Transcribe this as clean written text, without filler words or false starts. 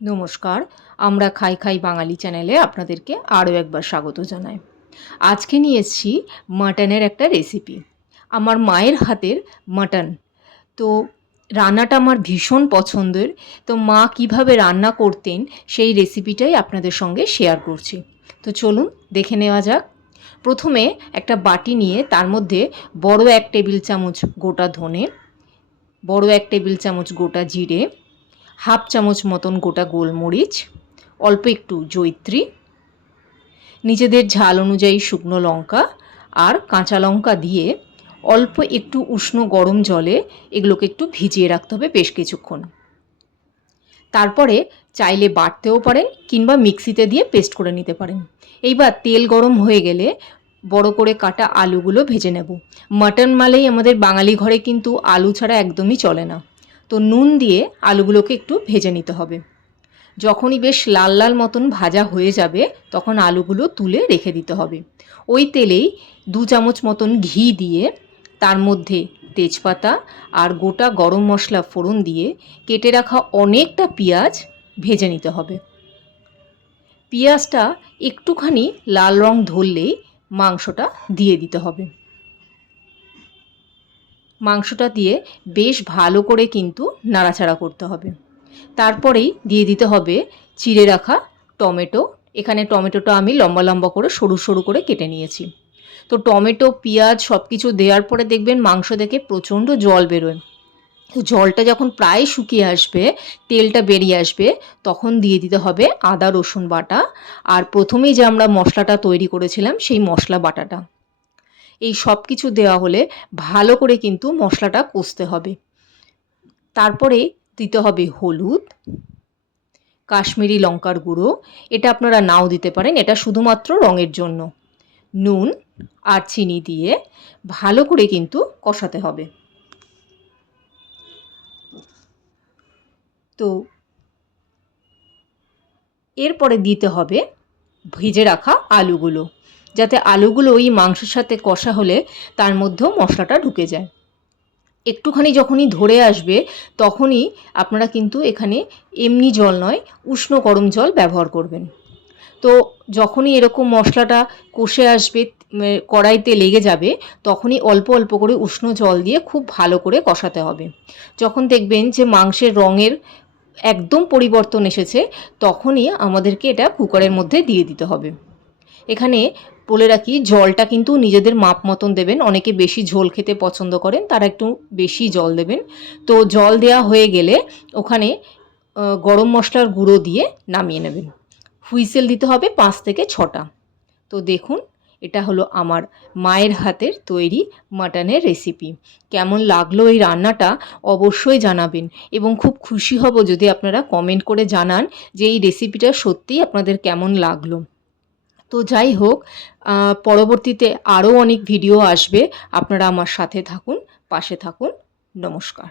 নমস্কার, আমরা খাই খাই বাঙালি চ্যানেলে আপনাদেরকে আরও একবার স্বাগত জানাই। আজকে নিয়ে এসেছি মাটনের একটা রেসিপি। আমার মায়ের হাতের মাটন। তো রান্নাটা আমার ভীষণ পছন্দের। তো মা কিভাবে রান্না করতেন সেই রেসিপিটাই আপনাদের সঙ্গে শেয়ার করছি। তো চলুন দেখে নেওয়া যাক। প্রথমে একটা বাটি নিয়ে তার মধ্যে বড় 1 টেবিল চামচ গোটা ধনে, বড় 1 টেবিল চামচ গোটা জিরে, হাফ চামচ মতন গোটা গোলমরিচ, অল্প একটু জয়িত্রী, নিজেদের ঝাল অনুযায়ী শুকনো লঙ্কা আর কাঁচা লঙ্কা দিয়ে অল্প একটু উষ্ণ গরম জলে এগুলোকে একটু ভিজিয়ে রাখতে হবে বেশ কিছুক্ষণ। তারপরে চাইলে বাটতেও পারেন কিংবা মিক্সিতে দিয়ে পেস্ট করে নিতে পারেন। এইবার তেল গরম হয়ে গেলে বড় করে কাটা আলুগুলো ভেজে নেব। মাটন মানেই আমাদের বাঙালি ঘরে কিন্তু আলু ছাড়া একদমই চলে না। তো নুন দিয়ে আলুগুলোকে একটু ভেজে নিতে হবে। যখনই বেশ লাল লাল মতন ভাজা হয়ে যাবে তখন আলুগুলো তুলে রেখে দিতে হবে। ওই তেলেই 2 চামচ মতন ঘি দিয়ে তার মধ্যে তেজপাতা আর গোটা গরম মশলা ফোড়ন দিয়ে কেটে রাখা অনেকটা পেঁয়াজ ভেজে নিতে হবে। পেঁয়াজটা একটুখানি লাল রং ধরলেই মাংসটা দিয়ে দিতে হবে। মাংসটা দিয়ে বেশ ভালো করে কিন্তু নাড়াচাড়া করতে হবে। তারপরেই দিয়ে দিতে হবে চিড়ে রাখা টমেটো। এখানে টমেটোটা আমি লম্বা লম্বা করে সরু সরু করে কেটে নিয়েছি। তো টমেটো, পেঁয়াজ সব কিছু দেওয়ার পরে দেখবেন মাংস থেকে প্রচণ্ড জল বেরোয়। তো জলটা যখন প্রায় শুকিয়ে আসবে, তেলটা বেরিয়ে আসবে, তখন দিয়ে দিতে হবে আদা রসুন বাটা আর প্রথমেই যে আমরা মশলাটা তৈরি করেছিলাম সেই মশলা বাটাটা। এই সব কিছু দেওয়া হলে ভালো করে কিন্তু মশলাটা কষতে হবে। তারপরে দিতে হবে হলুদ, কাশ্মীরি লঙ্কার গুঁড়ো, এটা আপনারা নাও দিতে পারেন, এটা শুধুমাত্র রঙের জন্য, নুন আর চিনি দিয়ে ভালো করে কিন্তু কষাতে হবে। তো এরপরে দিতে হবে ভেজে রাখা আলুগুলো, যাতে আলুগুলো ওই মাংসের সাথে কষা হলে তার মধ্যেও মশলাটা ঢুকে যায়। একটুখানি যখনই ধরে আসবে তখনই আপনারা কিন্তু এখানে এমনি জল নয়, উষ্ণ গরম জল ব্যবহার করবেন। তো যখনই এরকম মশলাটা কষে আসবে, কড়াইতে লেগে যাবে, তখনই অল্প অল্প করে উষ্ণ জল দিয়ে খুব ভালো করে কষাতে হবে। যখন দেখবেন যে মাংসের রঙের একদম পরিবর্তন এসেছে, তখনই আমাদেরকে এটা কুকারের মধ্যে দিয়ে দিতে হবে। এখানে বলে রাখি, জলটা কিন্তু নিজেদের মাপ মতন দেবেন। অনেকে বেশি ঝোল খেতে পছন্দ করেন, তারা একটু বেশি জল দেবেন। তো জল দেওয়া হয়ে গেলে ওখানে গরম মশলার গুঁড়ো দিয়ে নামিয়ে নেবেন। হুইসেল দিতে হবে 5 থেকে 6টা। তো দেখুন, এটা হলো আমার মায়ের হাতের তৈরি মাটনের রেসিপি। কেমন লাগলো এই রান্নাটা অবশ্যই জানাবেন, এবং খুব খুশি হব যদি আপনারা কমেন্ট করে জানান যে এই রেসিপিটা সত্যিই আপনাদের কেমন লাগলো। তো যাই হোক, পরবর্তীতে আরও অনেক ভিডিও আসবে। আপনারা আমার সাথে থাকুন, পাশে থাকুন। নমস্কার।